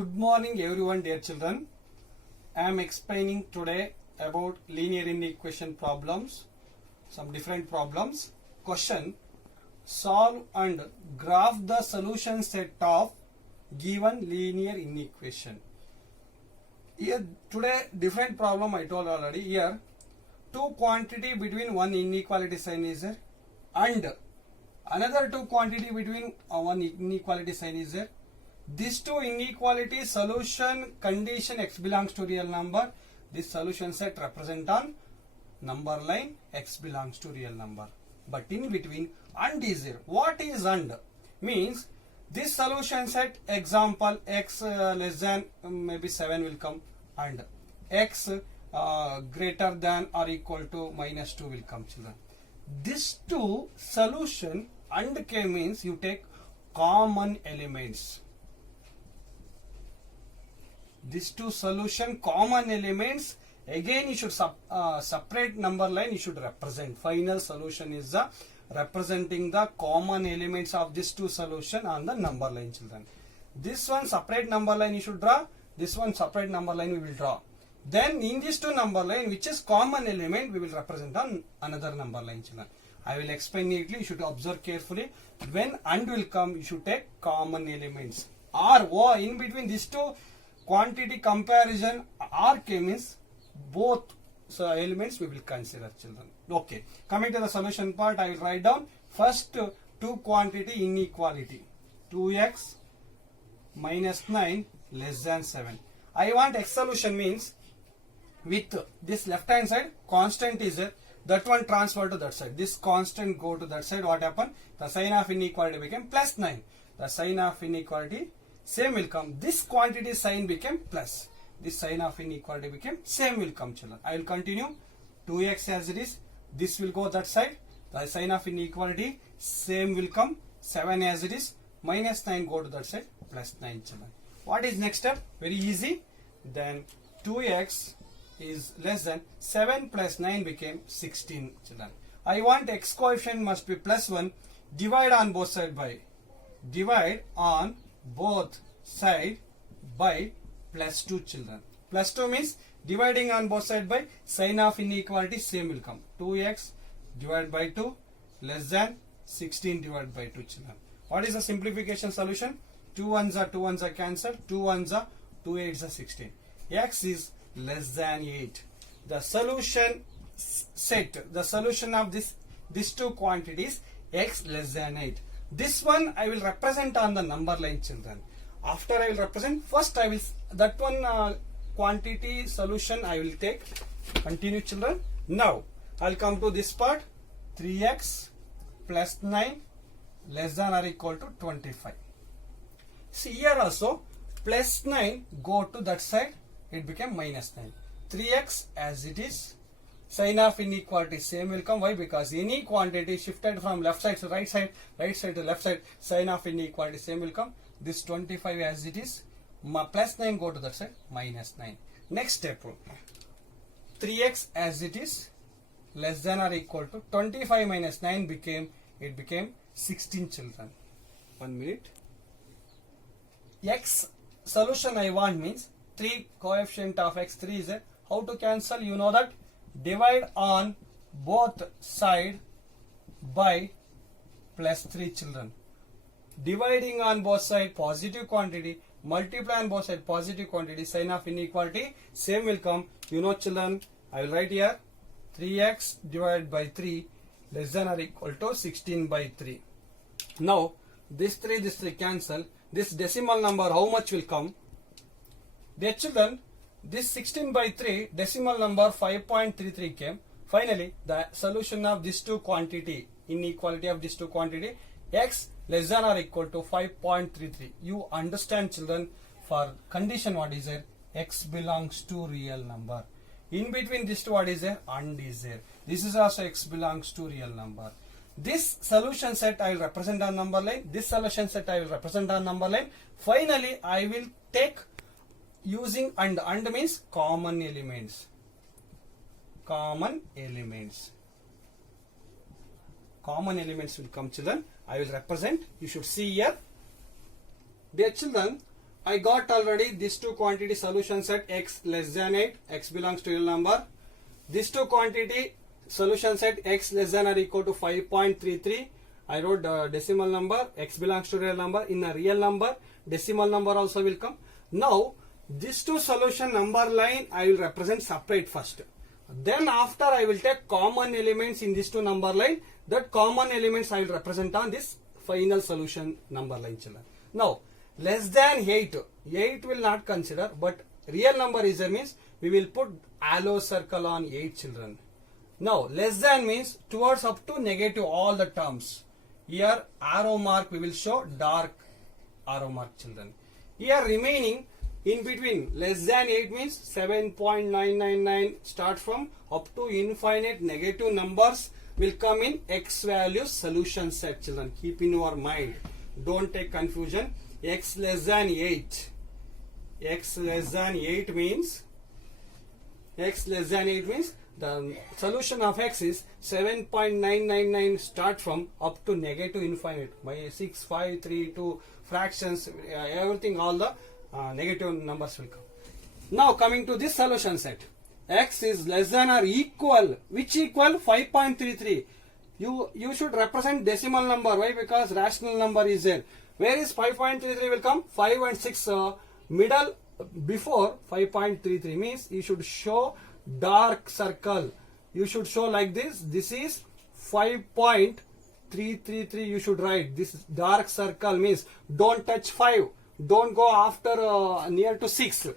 Good morning everyone, dear children. I am explaining today about linear inequation problems, some different problems. Question: solve and graph the solution set of given linear inequation. Here today different problem I told already. Here two quantity between one inequality sign is there and another two quantity between one inequality sign is there. These two inequality solution condition x belongs to real number. This solution set represent on number line x belongs to real number. But in between and is there. What is and? Means this solution set example x less than maybe 7 will come and x greater than or equal to minus 2 will come, children. This two solution and k means you take common elements. These two solution common elements, again you should separate number line you should represent. Final solution is the representing the common elements of these two solution on the number line, children. This one separate number line you should draw, this one separate number line we will draw. Then in these two number line which is common element we will represent on another number line, children. I will explain neatly, you should observe carefully. When and will come you should take common elements. Or in between these two quantity comparison RK means both elements we will consider, children. Okay, coming to the solution part, I will write down first two quantity inequality 2x minus 9 less than 7. I want x solution means with this left hand side constant is there, that one transfer to that side, this constant go to that side. What happened? The sign of inequality became plus 9. The sign of inequality same will come. This quantity sign became plus. This sign of inequality became same will come, children. I will continue. 2x as it is. This will go that side. The sign of inequality same will come. 7 as it is. Minus 9 go to that side. Plus 9, children. What is next step? Very easy. Then 2x is less than 7 plus 9 became 16, children. I want x coefficient must be plus 1. Divide on both sides by. Divide on both side by plus 2, children. Plus 2 means dividing on both side by sign of inequality same will come. 2x divided by 2 less than 16 divided by 2, children. What is the simplification solution? 2 ones are 2 ones are cancelled. 2 ones are 2 8s are 16. X is less than 8. The solution set, the solution of these two quantities x less than 8. This one I will represent on the number line, children. After I will represent, first I will that one quantity solution I will take. Continue, children. Now I will come to this part. 3x plus 9 less than or equal to 25. See here also plus 9 go to that side, it became minus 9. 3x as it is. Sign of inequality same will come. Why? Because any quantity shifted from left side to right side to left side, sign of inequality same will come. This 25 as it is. Plus 9 go to that side, minus 9. Next step, 3x as it is less than or equal to 25 minus 9 became 16, children. 1 minute. X solution I want means 3 coefficient of x 3 is there. How to cancel? You know that. Divide on both side by plus 3, children. Dividing on both side positive quantity, multiply on both side positive quantity, sign of inequality same will come. You know, children, I will write here 3x divided by 3 less than or equal to 16 by 3. Now this 3 cancel. This decimal number how much will come? Dear children, this 16 by 3 decimal number 5.33 came. Finally, the solution of these two quantity, inequality of these two quantity, x less than or equal to 5.33. You understand, children, for condition what is there? X belongs to real number. In between these two what is there? And is there. This is also x belongs to real number. This solution set I will represent on number line. This solution set I will represent on number line. Finally, I will take using and means common elements. Common elements. Common elements will come, children. I will represent. You should see here. Dear children, I got already these two quantity solution set x less than 8, x belongs to real number. These two quantity solution set x less than or equal to 5.33. I wrote decimal number, x belongs to real number. In a real number, decimal number also will come. Now, these two solution number line I will represent separate first. Then after I will take common elements in these two number line. That common elements I will represent on this final solution number line, children. Now, less than 8. 8 will not consider, but real number is there means we will put arrow circle on 8, children. Now, less than means towards up to negative all the terms. Here arrow mark we will show dark arrow mark, children. Here remaining in between less than 8 means 7.999 start from up to infinite negative numbers will come in x values solution set, children. Keep in your mind. Don't take confusion. X less than 8. X less than 8 means the solution of x is 7.999 start from up to negative infinite by 6, 5, 3, 2 fractions, everything, all the negative numbers will come. Now coming to this solution set, x is less than or equal, which equal 5.33. You should represent decimal number. Why? Because rational number is there. Where is 5.33 will come? 5 and 6 middle before 5.33 means you should show dark circle. You should show like this. This is 5.333. You should write this dark circle means don't touch 5. Don't go after near to 6.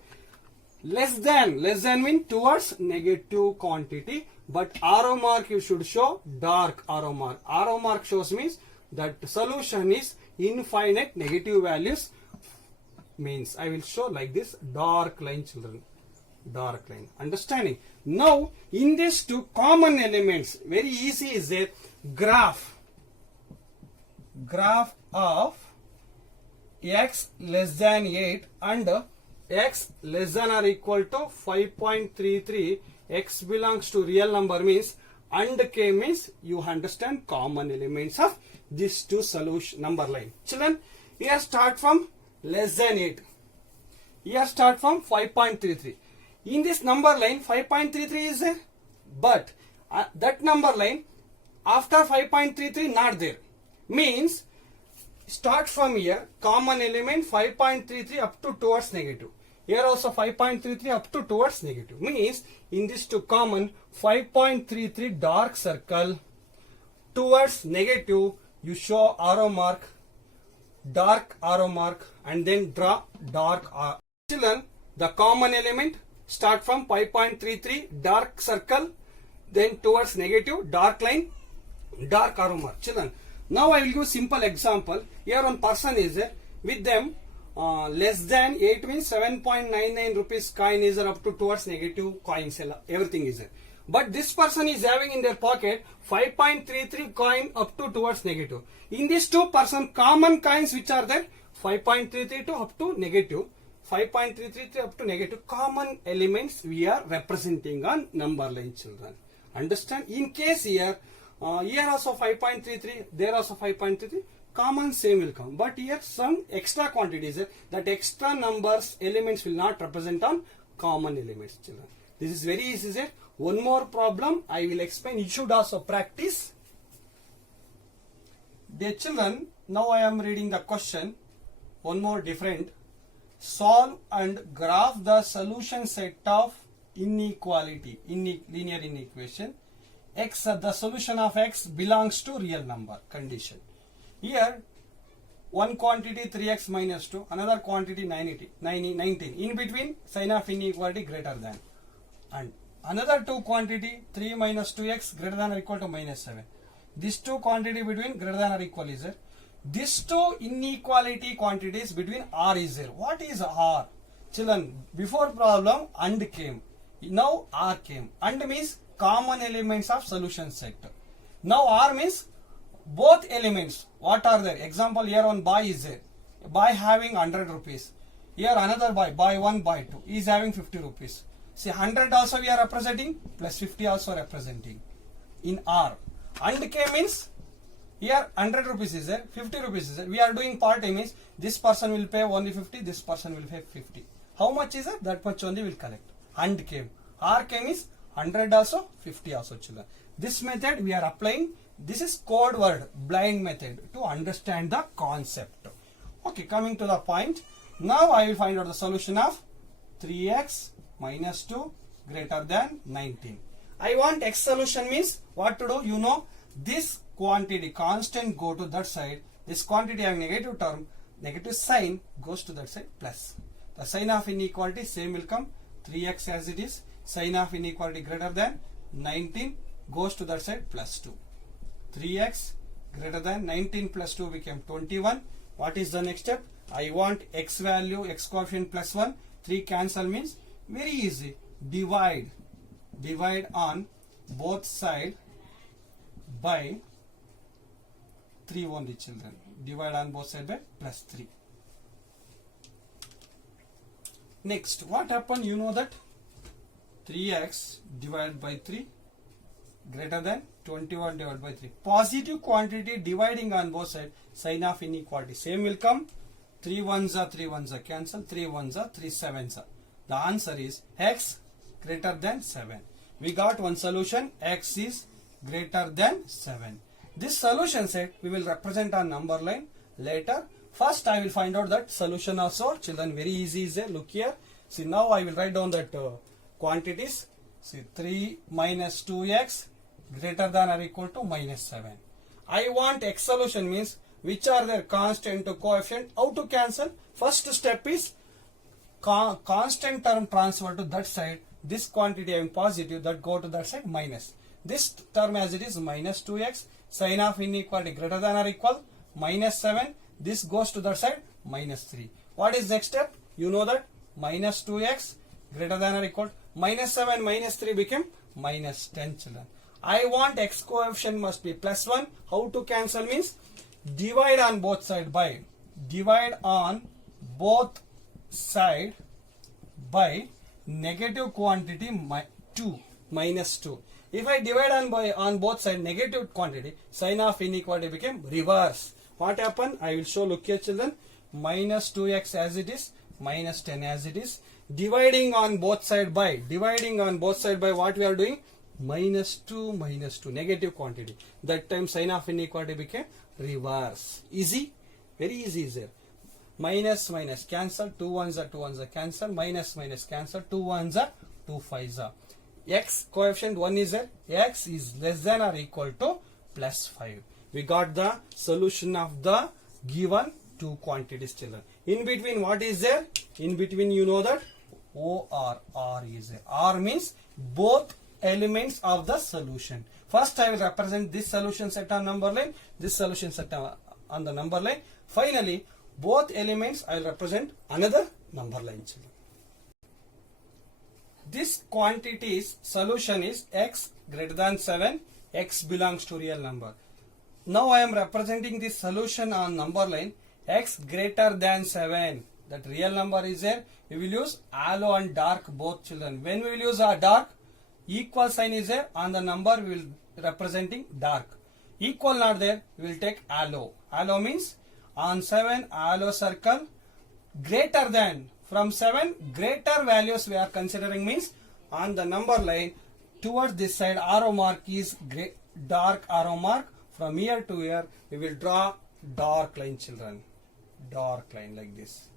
Less than mean towards negative quantity, but arrow mark you should show dark arrow mark. Arrow mark shows means that solution is infinite negative values, means I will show like this dark line, children. Dark line. Understanding? Now in these two common elements, very easy is a graph of x less than 8 and x less than or equal to 5.33. X belongs to real number means and k means you understand common elements of these two solution number line. Children, here start from less than 8. Here start from 5.33. In this number line 5.33 is there, but that number line after 5.33 not there. Means start from here common element 5.33 up to towards negative. Here also 5.33 up to towards negative. Means in this two common 5.33 dark circle towards negative, you show arrow mark, dark arrow mark, and then draw dark arrow. Children, the common element start from 5.33 dark circle, then towards negative dark line, dark arrow mark. Children, now I will give simple example. Here one person is there with them less than 8 means 7.99 rupees coin is there up to towards negative coins, everything is there. But this person is having in their pocket 5.33 coin up to towards negative. In these two person common coins which are there 5.33 to up to negative, 5.33 up to negative common elements we are representing on number line, children. Understand? In case here also 5.33, there also 5.33, common same will come. But here some extra quantities, that extra numbers elements will not represent on common elements, children. This is very easy, sir. One more problem I will explain. You should also practice. Dear children, now I am reading the question. One more different. Solve and graph the solution set of inequality, linear inequation. X, the solution of x belongs to real number condition. Here one quantity 3x minus 2, another quantity 19. In between sign of inequality greater than, and another two quantity 3 minus 2x greater than or equal to minus 7. These two quantity between greater than or equal is there. These two inequality quantities between R is there. What is R? Children, before problem and came. Now R came. And means common elements of solution set. Now R means both elements. What are there? Example, here one boy is there. Boy having 100 rupees. Here another boy 1, boy 2 is having 50 rupees. See, 100 also we are representing plus 50 also representing in R. And K means Here 100 rupees is there, 50 rupees is there. We are doing party means this person will pay only 50, this person will pay 50. How much is it? That much only will collect. And came. R came is 100 also, 50 also children. This method we are applying. This is code word, blind method to understand the concept. Okay, coming to the point. Now I will find out the solution of 3x minus 2 greater than 19. I want x solution means what to do? You know, this quantity constant go to that side. This quantity having negative term, negative sign goes to that side plus. The sign of inequality same will come. 3x as it is. Sign of inequality greater than 19 goes to that side plus 2. 3x greater than 19 plus 2 became 21. What is the next step? I want x value, x coefficient plus 1. 3 cancel means very easy. Divide on both side by 3 only children. Divide on both side by plus 3. Next, what happened? You know that 3x divided by 3 greater than 21 divided by 3. Positive quantity dividing on both sides, sign of inequality same will come. 3 ones are 3 ones are cancel, 3 ones are 3 sevens are. The answer is x greater than 7. We got one solution, x is greater than 7. This solution set we will represent on number line later. First I will find out that solution also. Children, very easy is there. Look here. See, now I will write down that quantities. See, 3 minus 2x greater than or equal to minus 7. I want x solution means which are their constant to coefficient. How to cancel? First step is constant term transfer to that side. This quantity I am positive, that go to that side minus. This term as it is minus 2x. Sign of inequality greater than or equal minus 7. This goes to that side minus 3. What is next step? You know that minus 2x greater than or equal minus 7 minus 3 became minus 10 children. I want x coefficient must be plus 1. How to cancel means divide on both side by negative quantity 2 minus 2. If I divide on both side negative quantity, sign of inequality became reverse. What happened? I will show. Look here children. Minus 2x as it is, minus 10 as it is. Dividing on both side by what we are doing? Minus 2 negative quantity. That time sign of inequality became reverse. Easy? Very easy is there. Minus cancel. 2 ones are 2 ones are cancel. Minus cancel. 2 ones are 2 fives are. X coefficient 1 is there. X is less than or equal to plus 5. We got the solution of the given two quantities children. In between what is there? In between you know that OR is there. R means both elements of the solution. First I will represent this solution set on number line, this solution set on the number line. Finally both elements I will represent another number line children. This quantity's solution is x greater than 7, x belongs to real number. Now I am representing this solution on number line x greater than 7. That real number is there. We will use halo and dark both children. When we will use a dark, equal sign is there. On the number we will representing dark. Equal not there, we will take halo. Halo means on 7 halo circle greater than. From 7 greater values we are considering means on the number line towards this side arrow mark is dark arrow mark. From here to here we will draw dark line children. Dark line like this.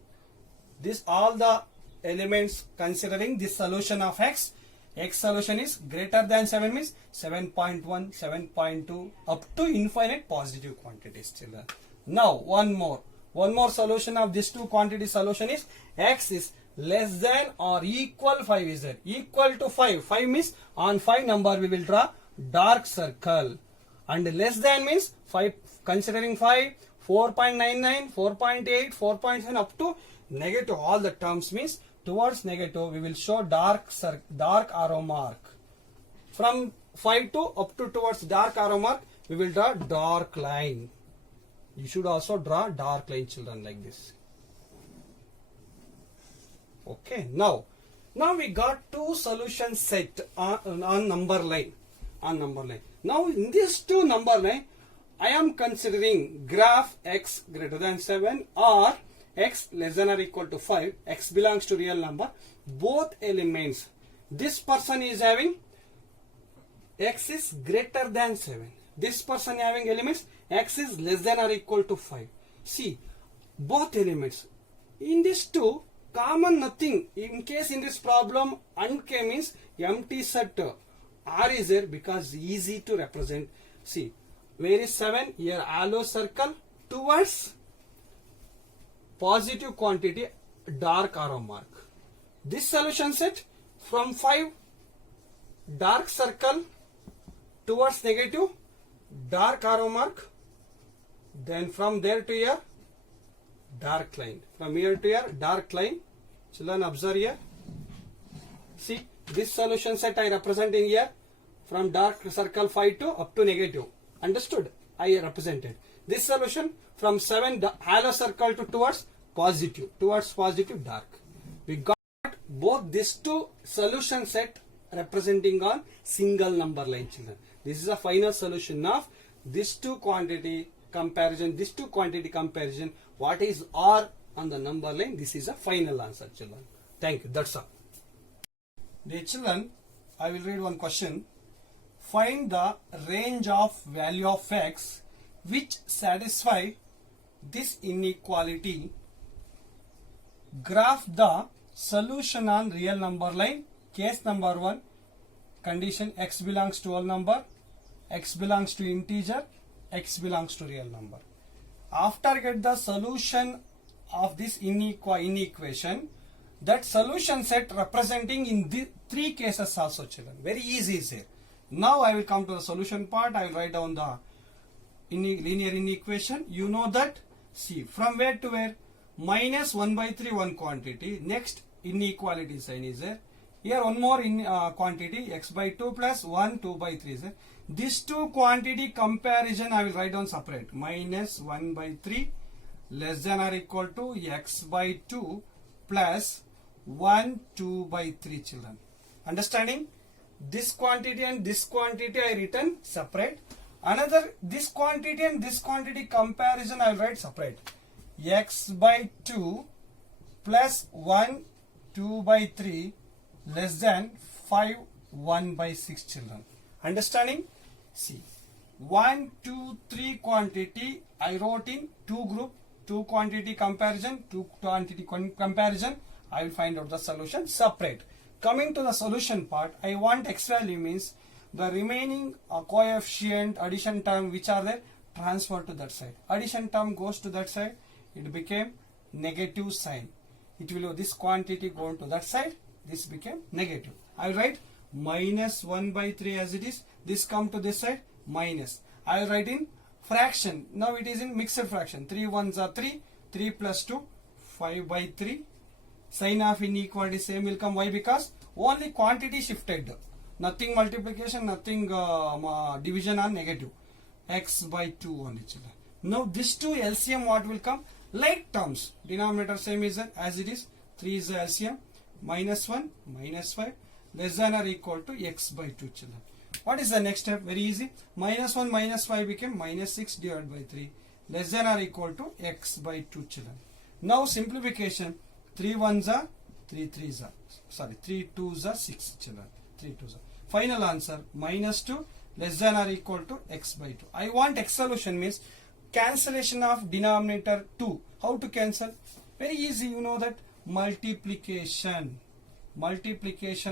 This all the elements considering this solution of x. X solution is greater than 7 means 7.1, 7.2 up to infinite positive quantities children. Now one more solution of this two quantity solution is x is less than or equal 5 is there. Equal to 5. 5 means on 5 number we will draw dark circle. And less than means 5, considering 5, 4.99, 4.8, 4.7 up to negative. All the terms means towards negative we will show dark arrow mark. From 5 to up to towards dark arrow mark we will draw dark line. You should also draw dark line children like this. Okay, now we got two solutions set on number line. Now in these two number line, I am considering graph x greater than 7 or x less than or equal to 5, x belongs to real number, both elements, this person is having x is greater than 7, this person having elements x is less than or equal to 5. See, both elements, in this two, common nothing. In case in this problem, unk means empty set R is there because easy to represent. See, where is 7? Here hollow circle towards positive quantity, dark arrow mark. This solution set from 5, dark circle towards negative, dark arrow mark. Then from there to here, dark line. From here to here, dark line. Children, observe here. See, this solution set I representing here from dark circle 5 to up to negative. Understood? I represented. This solution from 7 hollow circle to towards positive dark. We got both these two solution set representing on single number line, children. This is a final solution of this two quantity comparison, what is R on the number line. This is a final answer, children. Thank you. That's all. Dear children, I will read one question. Find the range of value of x which satisfy this inequality. Graph the solution on real number line. Case number 1, condition x belongs to whole number, x belongs to integer, x belongs to real number. After get the solution of this inequation, that solution set representing in the 3 cases also, children. Very easy is here. Now I will come to the solution part. I will write down the linear inequation. You know that. See, from where to where? Minus 1 by 3 one quantity. Next inequality sign is there. Here one more quantity, x by 2 plus 1, 2 by 3 is there. This two quantity comparison I will write down separate. Minus 1 by 3 less than or equal to x by 2 plus 1, 2 by 3, children. Understanding? This quantity and this quantity I written separate. Another, this quantity and this quantity comparison I will write separate. X by 2 plus 1, 2 by 3 less than 5, 1 by 6, children. Understanding? See, 1, 2, 3 quantity I wrote in 2 group, 2 quantity comparison, 2 quantity comparison. I will find out the solution separate. Coming to the solution part, I want x value means the remaining coefficient addition term which are there transfer to that side. Addition term goes to that side. It became negative sign. It will this quantity go to that side. This became negative. I will write minus 1 by 3 as it is. This come to this side minus. I will write in fraction. Now it is in mixed fraction. 3 ones are 3. 3 plus 2, 5 by 3. Sign of inequality same will come. Why? Because only quantity shifted. Nothing multiplication, nothing division or negative. X by 2 only, children. Now this two LCM what will come? Like terms. Denominator same is as it is. 3 is the LCM. Minus 1, minus 5 less than or equal to x by 2, children. What is the next step? Very easy. Minus 1 minus 5 became minus 6 divided by 3 less than or equal to x by 2, children. Now simplification. 3 ones are 3 3s are 3 2s are 6, children. 3 2s are. Final answer minus 2 less than or equal to x by 2. I want x solution means cancellation of denominator 2. How to cancel? Very easy. You know that multiplication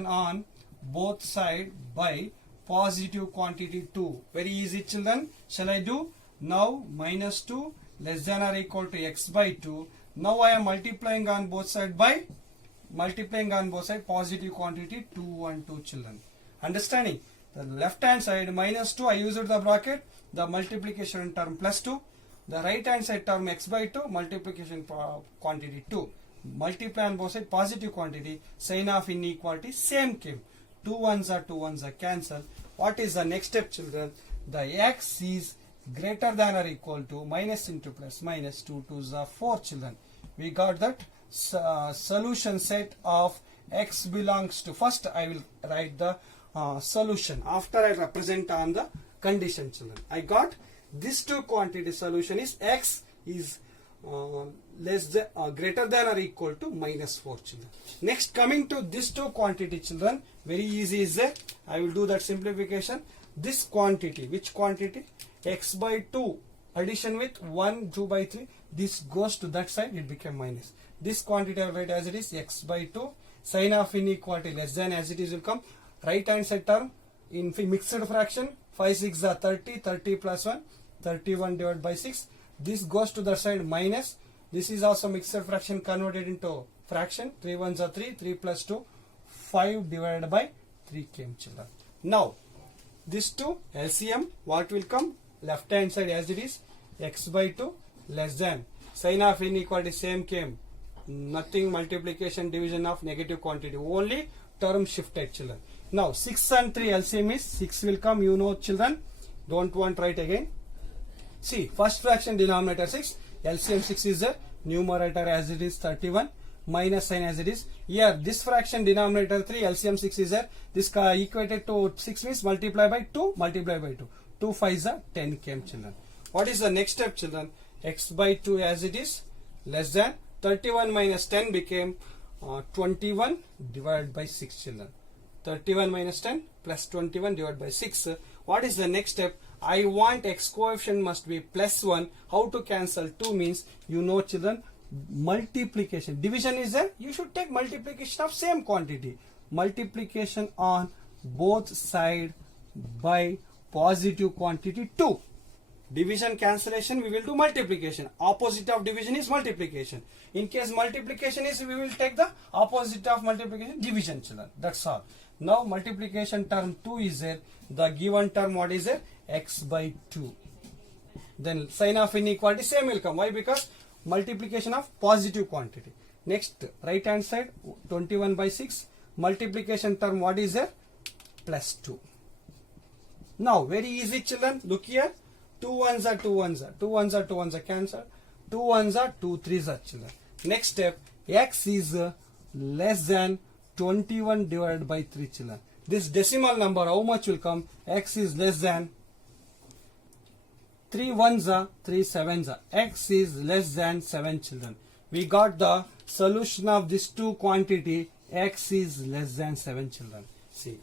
on both side by positive quantity 2. Very easy, children. Shall I do? Now minus 2 less than or equal to x by 2. Now I am multiplying on both side by positive quantity 2 and 2, children. Understanding? The left hand side minus 2 I used the bracket, the multiplication term plus 2. The right hand side term x by 2 multiplication quantity 2. Multiply on both side positive quantity, sign of inequality same came. 2 ones are cancel. What is the next step, children? The x is greater than or equal to minus into plus minus 2 2s are 4, children. We got that solution set of x belongs to, first I will write the solution after I represent on the condition, children. I got this two quantity solution is x is less than greater than or equal to minus 4 children. Next, coming to this two quantity children, very easy is that I will do that simplification. This quantity, which quantity? X by 2 addition with 1 2 by 3, this goes to that side, it became minus. This quantity I will write as it is, x by 2, sign of inequality less than as it is will come. Right hand side term in mixed fraction, 5 6 are 30, 30 plus 1, 31 divided by 6. This goes to the side minus. This is also mixed fraction converted into fraction. 3 1s are 3, 3 plus 2, 5 divided by 3 came children. Now, this two LCM, what will come? Left hand side as it is, x by 2 less than. Sign of inequality same came. Nothing multiplication division of negative quantity. Only term shifted children. Now, 6 and 3 LCM is 6 will come. You know children. Don't want write again. See, first fraction denominator 6, LCM 6 is there, numerator as it is 31, minus sign as it is. Here, this fraction denominator 3, LCM 6 is there. This equated to 6 means multiply by 2, multiply by 2. 2 5s are 10 came children. What is the next step children? X by 2 as it is, less than. 31 minus 10 became 21 divided by 6 children. 31 minus 10 plus 21 divided by 6. What is the next step? I want x coefficient must be plus 1. How to cancel 2 means, you know children, multiplication. Division is there. You should take multiplication of same quantity. Multiplication on both side by positive quantity 2. Division cancellation, we will do multiplication. Opposite of division is multiplication. In case multiplication is, we will take the opposite of multiplication, division children. That's all. Now multiplication term 2 is there. The given term what is there? X by 2. Then sign of inequality same will come. Why? Because multiplication of positive quantity. Next, right hand side 21 by 6. Multiplication term what is there? Plus 2. Now very easy children. Look here. 2 1s are 2 1s are 2 1s are 2 1s are cancel. 2 1s are 2 3s are children. Next step, x is less than 21 divided by 3 children. This decimal number how much will come? X is less than 3 1s are 3 7s are. X is less than 7 children. We got the solution of this two quantity. X is less than 7 children. See,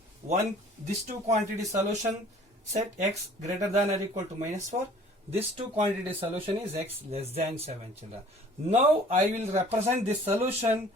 this two quantity solution set x greater than or equal to minus 4. This two quantity solution is x less than 7 children. Now I will represent this solution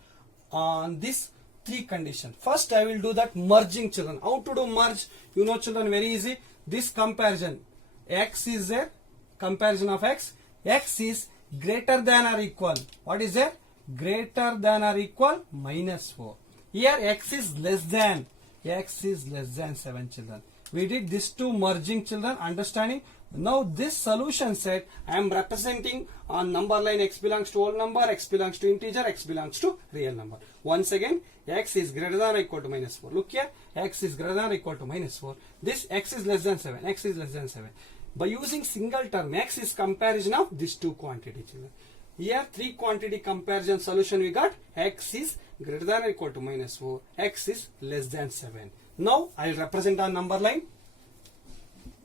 on this three condition. First I will do that merging children. How to do merge? You know children, very easy. This comparison, x is there, comparison of x. X is greater than or equal. What is there? Greater than or equal minus 4. Here x is less than. X is less than 7 children. We did this two merging children, understanding. Now this solution set I am representing on number line x belongs to whole number, x belongs to integer, x belongs to real number. Once again, x is greater than or equal to minus 4. Look here, x is greater than or equal to minus 4. This x is less than 7, x is less than 7. By using single term, x is comparison of these two quantity children. Here three quantity comparison solution we got. X is greater than or equal to minus 4, x is less than 7. Now I will represent on number line.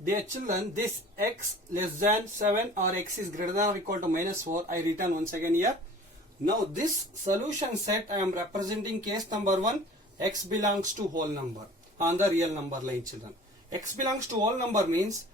Dear children, this x less than 7 or x is greater than or equal to minus 4, I written once again here. Now this solution set I am representing case number 1, x belongs to whole number on the real number line children. X belongs to whole number means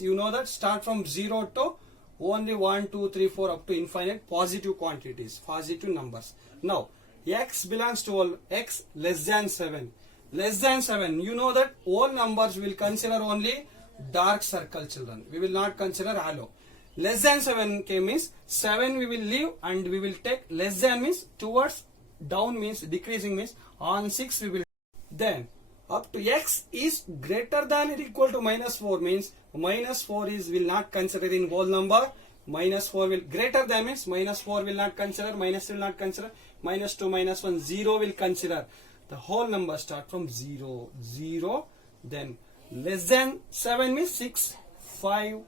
you know that start from 0 to only 1, 2, 3, 4 up to infinite positive quantities, positive numbers. Now x belongs to whole, x less than 7. Less than 7, you know that all numbers will consider only dark circle children. We will not consider halo. Less than 7 k means 7 we will leave and we will take less than means towards down means decreasing means on 6 we will. Then up to x is greater than or equal to minus 4 means minus 4 is will not consider in whole number. Minus 4 will greater than means minus 4 will not consider, minus will not consider, minus 2, minus 1, 0 will consider. The whole number start from 0, 0, then less than 7 means 6, 5,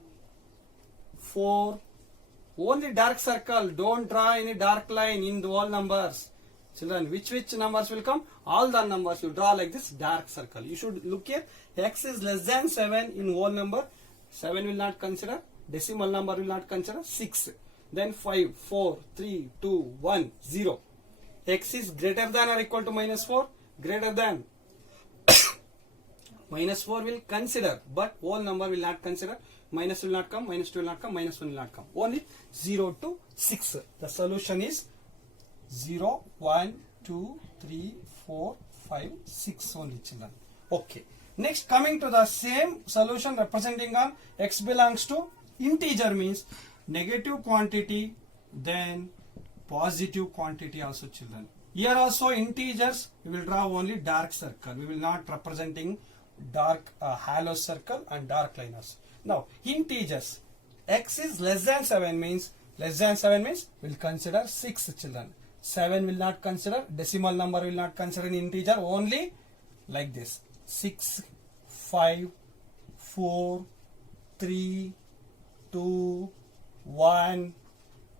4, only dark circle, don't draw any dark line in the whole numbers. Children, which numbers will come? All the numbers you draw like this dark circle. You should look here, x is less than 7 in whole number, 7 will not consider, decimal number will not consider, 6. Then 5, 4, 3, 2, 1, 0. X is greater than or equal to minus 4, greater than. Minus 4 will consider, but whole number will not consider. Minus will not come, minus 2 will not come, minus 1 will not come. Only 0 to 6. The solution is 0, 1, 2, 3, 4, 5, 6 only, children. Okay. Next, coming to the same solution representing on x belongs to integer means negative quantity, then positive quantity also, children. Here also integers, we will draw only dark circle. We will not representing dark halo circle and dark liners. Now, integers, x is less than 7 means, we'll consider 6, children. 7 will not consider, decimal number will not consider an integer, only like this. 6, 5, 4, 3, 2, 1,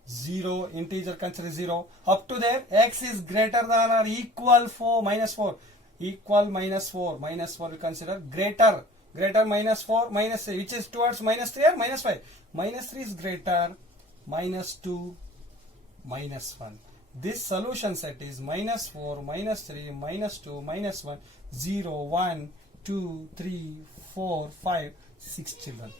0, integer consider 0. Up to there, x is greater than or equal for minus 4. Equal minus 4. Minus 4 we consider greater. Greater minus 4, minus 3, which is towards minus 3 or minus 5. Minus 3 is greater, minus 2, minus 1. This solution set is minus 4, minus 3, minus 2, minus 1, 0, 1, 2, 3, 4, 5, 6, children.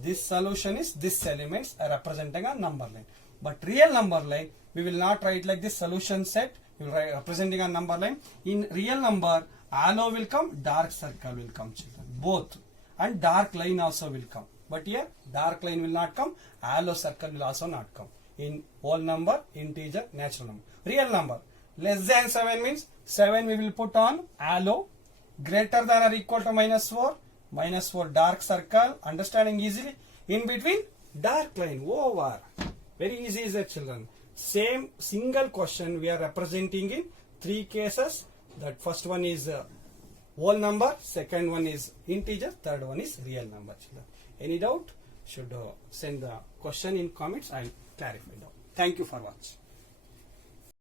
This solution is this elements are representing a number line. But real number line, we will not write like this solution set. We will write representing a number line. In real number, halo will come, dark circle will come, children. Both. And dark line also will come. But here, dark line will not come. Halo circle will also not come. In whole number, integer, natural number. Real number. Less than 7 means 7 we will put on halo. Greater than or equal to minus 4. Minus 4 dark circle. Understanding easily. In between, dark line. Over. Very easy is that, children. Same single question we are representing in 3 cases. That first one is whole number, second one is integer, third one is real number, children. Any doubt? Should send the question in comments. I will clarify now. Thank you for watching.